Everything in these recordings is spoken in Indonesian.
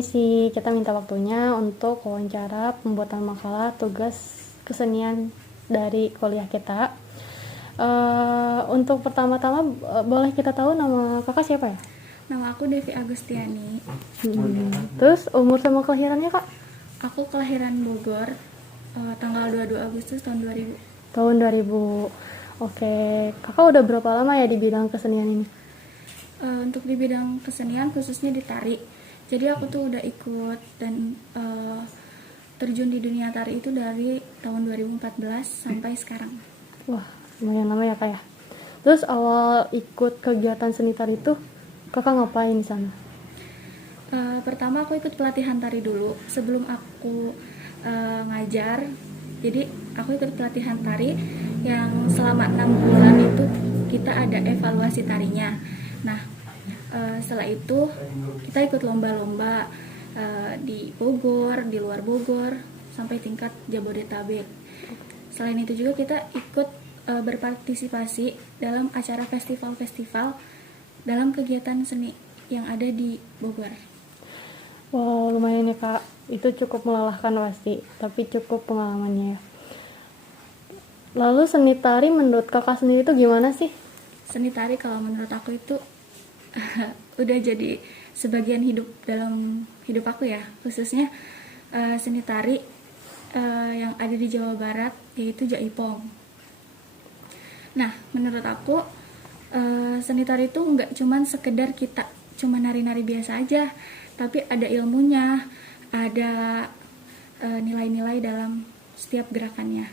Kita minta waktunya untuk wawancara pembuatan makalah tugas kesenian dari kuliah kita. Untuk pertama-tama boleh kita tahu nama kakak siapa ya? Nama aku Devi Agustiani. Terus umur sama kelahirannya kak? Aku kelahiran Bogor, tanggal 22 Agustus tahun 2000. Tahun 2000. Oke, kakak udah berapa lama ya di bidang kesenian ini? Untuk di bidang kesenian khususnya di tari. Jadi aku tuh udah ikut dan terjun di dunia tari itu dari tahun 2014 sampai sekarang. Wah, lumayan lama ya kak ya. Terus awal ikut kegiatan seni tari itu kakak ngapain di sana? Pertama aku ikut pelatihan tari dulu sebelum aku ngajar. Jadi aku ikut pelatihan tari yang selama 6 bulan itu kita ada evaluasi tarinya. Nah, setelah itu kita ikut lomba-lomba di Bogor, di luar Bogor, sampai tingkat Jabodetabek. Selain itu juga kita ikut berpartisipasi dalam acara festival-festival dalam kegiatan seni yang ada di Bogor. Wow, lumayan ya kak. Itu cukup melelahkan pasti, tapi cukup pengalamannya ya. Lalu seni tari menurut kakak sendiri itu gimana sih? Seni tari kalau menurut aku itu udah jadi sebagian hidup dalam hidup aku ya, khususnya seni tari yang ada di Jawa Barat, yaitu Jaipong. Nah, menurut aku seni tari itu nggak cuman sekedar kita cuma nari-nari biasa aja, tapi ada ilmunya, ada nilai-nilai dalam setiap gerakannya.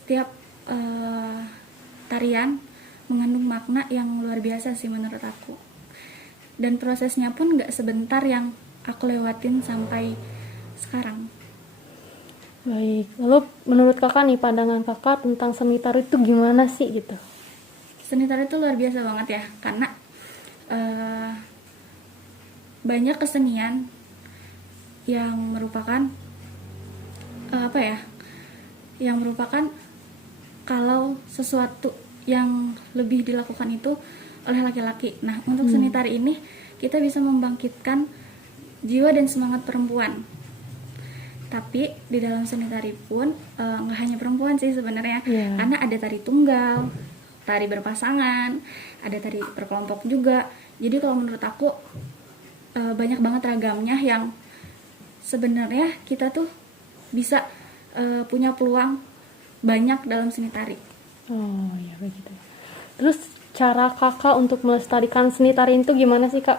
Setiap tarian mengandung makna yang luar biasa sih menurut aku. Dan prosesnya pun gak sebentar yang aku lewatin sampai sekarang. Baik, lalu menurut kakak nih, pandangan kakak tentang seni tari itu gimana sih gitu? Seni tari itu luar biasa banget ya, karena banyak kesenian yang merupakan yang merupakan kalau sesuatu yang lebih dilakukan itu oleh laki-laki. Nah, untuk seni tari ini kita bisa membangkitkan jiwa dan semangat perempuan. Tapi di dalam seni tari pun nggak hanya perempuan sih sebenarnya, karena ada tari tunggal, tari berpasangan, ada tari berkelompok juga. Jadi kalau menurut aku banyak banget ragamnya yang sebenarnya kita tuh bisa punya peluang banyak dalam seni tari. Oh ya begitu. Terus cara kakak untuk melestarikan seni tari itu gimana sih kak?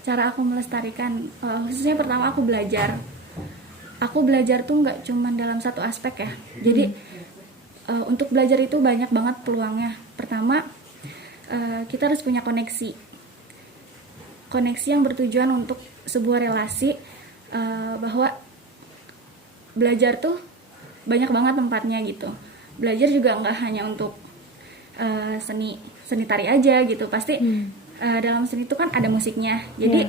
Cara aku melestarikan, khususnya pertama aku belajar. Aku belajar tuh nggak cuma dalam satu aspek ya. Jadi untuk belajar itu banyak banget peluangnya. Pertama, kita harus punya koneksi. Koneksi yang bertujuan untuk sebuah relasi, bahwa belajar tuh banyak banget tempatnya gitu. Belajar juga nggak hanya untuk seni tari aja gitu. Pasti dalam seni itu kan ada musiknya. Jadi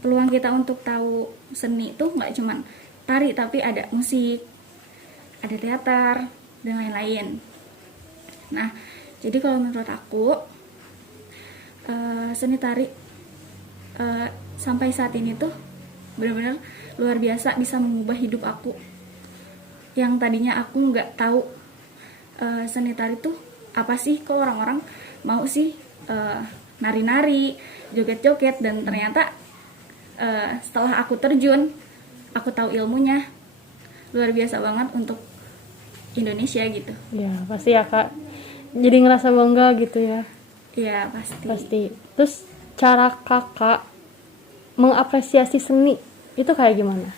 peluang kita untuk tahu seni itu nggak cuma tari, tapi ada musik, ada teater, dan lain-lain. Nah, jadi kalau menurut aku seni tari sampai saat ini tuh benar-benar luar biasa, bisa mengubah hidup aku. Yang tadinya aku nggak tahu seni tari tuh apa sih, kok orang-orang mau sih nari-nari, joget-joget, dan ternyata setelah aku terjun, aku tahu ilmunya, luar biasa banget untuk Indonesia gitu. Ya pasti ya kak, jadi ngerasa bangga gitu ya. Iya pasti. Pasti. Terus cara kakak mengapresiasi seni itu kayak gimana?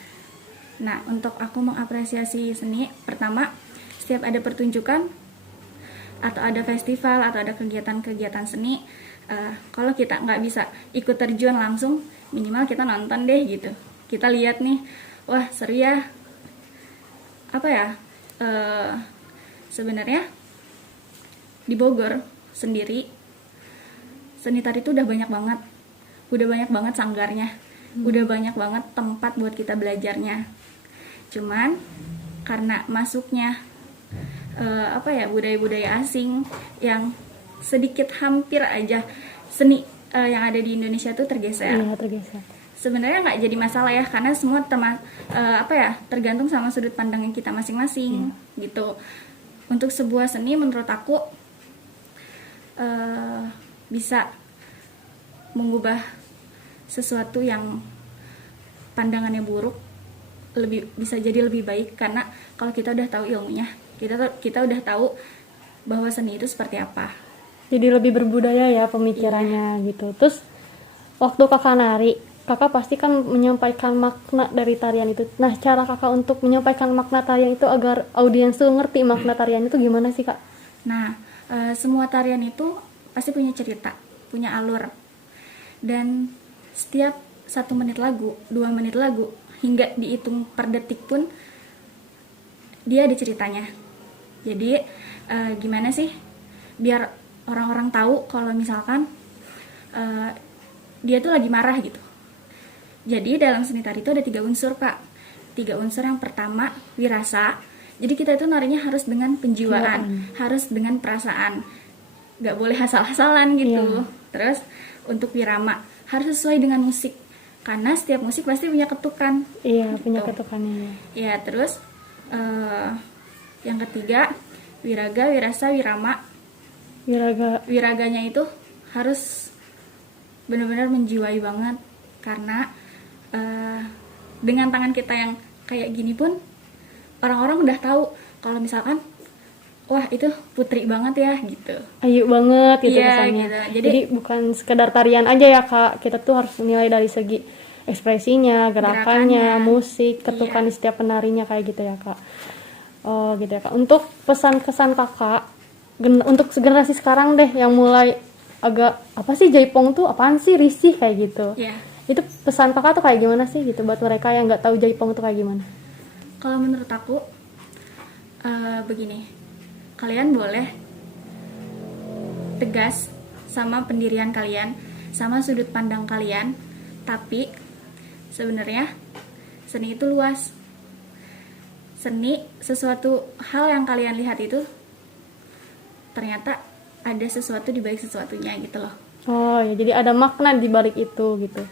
Nah, untuk aku mengapresiasi seni, pertama, setiap ada pertunjukan atau ada festival atau ada kegiatan-kegiatan seni, kalau kita nggak bisa ikut terjun langsung, minimal kita nonton deh gitu. Kita lihat nih, wah seru ya. Sebenarnya di Bogor sendiri seni tari itu udah banyak banget sanggarnya, udah banyak banget tempat buat kita belajarnya. Cuman karena masuknya budaya-budaya asing yang sedikit hampir aja seni yang ada di Indonesia tuh tergeser. Iya tergeser. sebenarnya nggak jadi masalah ya, karena semua tergantung sama sudut pandang yang kita masing-masing gitu. Untuk sebuah seni menurut aku bisa mengubah sesuatu yang pandangannya buruk bisa jadi lebih baik, karena kalau kita udah tahu ilmunya, kita udah tahu bahwa seni itu seperti apa. Jadi lebih berbudaya ya pemikirannya gitu. Terus waktu kakak nari, kakak pasti kan menyampaikan makna dari tarian itu. Nah, cara kakak untuk menyampaikan makna tarian itu agar audiens tuh ngerti makna tarian itu gimana sih, Kak? Nah, semua tarian itu pasti punya cerita, punya alur. Dan setiap 1 menit lagu, 2 menit lagu, hingga dihitung per detik pun dia ada ceritanya. Jadi gimana sih biar orang-orang tahu kalau misalkan dia tuh lagi marah gitu. Jadi dalam seni tari itu ada 3 unsur, Pak. 3 unsur. Yang pertama wirasa. Jadi kita itu narinya harus dengan penjiwaan, harus dengan perasaan, nggak boleh asal-asalan gitu. Terus untuk wirama harus sesuai dengan musik, karena setiap musik pasti punya ketukan. Iya, punya ketukannya. Iya, terus yang ketiga wiraga, wirasa, wirama. Wiraganya itu harus benar-benar menjiwai banget, karena dengan tangan kita yang kayak gini pun orang-orang udah tahu kalau misalkan wah itu putri banget ya gitu, ayu banget gitu kesannya. Gitu. Jadi bukan sekedar tarian aja ya, Kak, kita tuh harus menilai dari segi ekspresinya, gerakannya, musik, ketukan di setiap penarinya kayak gitu ya, Kak. Oh gitu ya, Kak. Untuk pesan-kesan kakak untuk generasi sekarang deh yang mulai agak apa sih jaipong tuh apaan sih, risih kayak gitu. Itu pesan kakak tuh kayak gimana sih gitu buat mereka yang nggak tahu jaipong tuh kayak gimana? Kalau menurut aku begini, kalian boleh tegas sama pendirian kalian, sama sudut pandang kalian, tapi sebenarnya seni itu luas. Seni sesuatu hal yang kalian lihat itu ternyata ada sesuatu di balik sesuatunya gitu loh. Oh ya, jadi ada makna di balik itu gitu.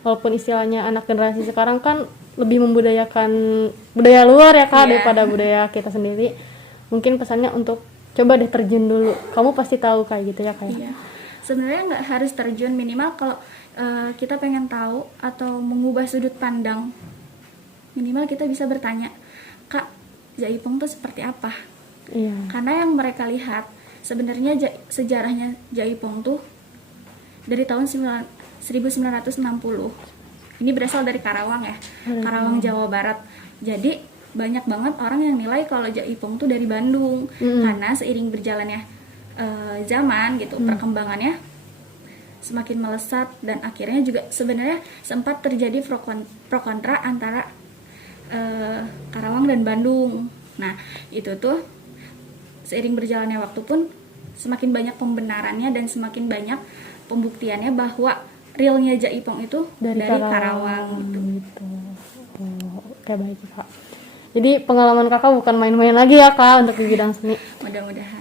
Walaupun istilahnya anak generasi sekarang kan lebih membudayakan budaya luar ya, Kak, daripada budaya kita sendiri. Mungkin pesannya untuk coba deh terjun dulu. Kamu pasti tahu kayak gitu ya, kayak. Sebenarnya nggak harus terjun, minimal kalau kita pengen tahu atau mengubah sudut pandang, minimal kita bisa bertanya, Kak, jaipong tuh seperti apa? Karena yang mereka lihat sebenarnya sejarahnya jaipong tuh dari tahun 1960. Ini berasal dari Karawang ya, Karawang, Jawa Barat. Jadi banyak banget orang yang nilai kalau jaipong tuh dari Bandung, karena seiring berjalannya zaman gitu, perkembangannya semakin melesat, dan akhirnya juga sebenarnya sempat terjadi pro kontra antara Karawang dan Bandung. Nah itu tuh seiring berjalannya waktu pun semakin banyak pembenarannya dan semakin banyak pembuktiannya bahwa realnya jaipong itu dari Karawang gitu. Oh, oke, baik, Kak. Jadi pengalaman kakak bukan main-main lagi ya, Kak, untuk di bidang seni.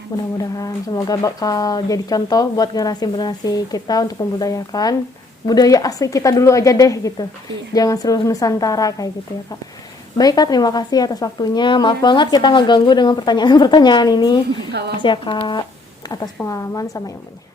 Mudah-mudahan semoga bakal jadi contoh buat generasi kita untuk membudayakan budaya asli kita dulu aja deh gitu. Jangan seluruh Nusantara kayak gitu ya, Kak. Baik, Kak, terima kasih atas waktunya. Maaf banget kita ngeganggu dengan pertanyaan-pertanyaan ini. Makasih ya, Kak, atas pengalaman sama ilmunya.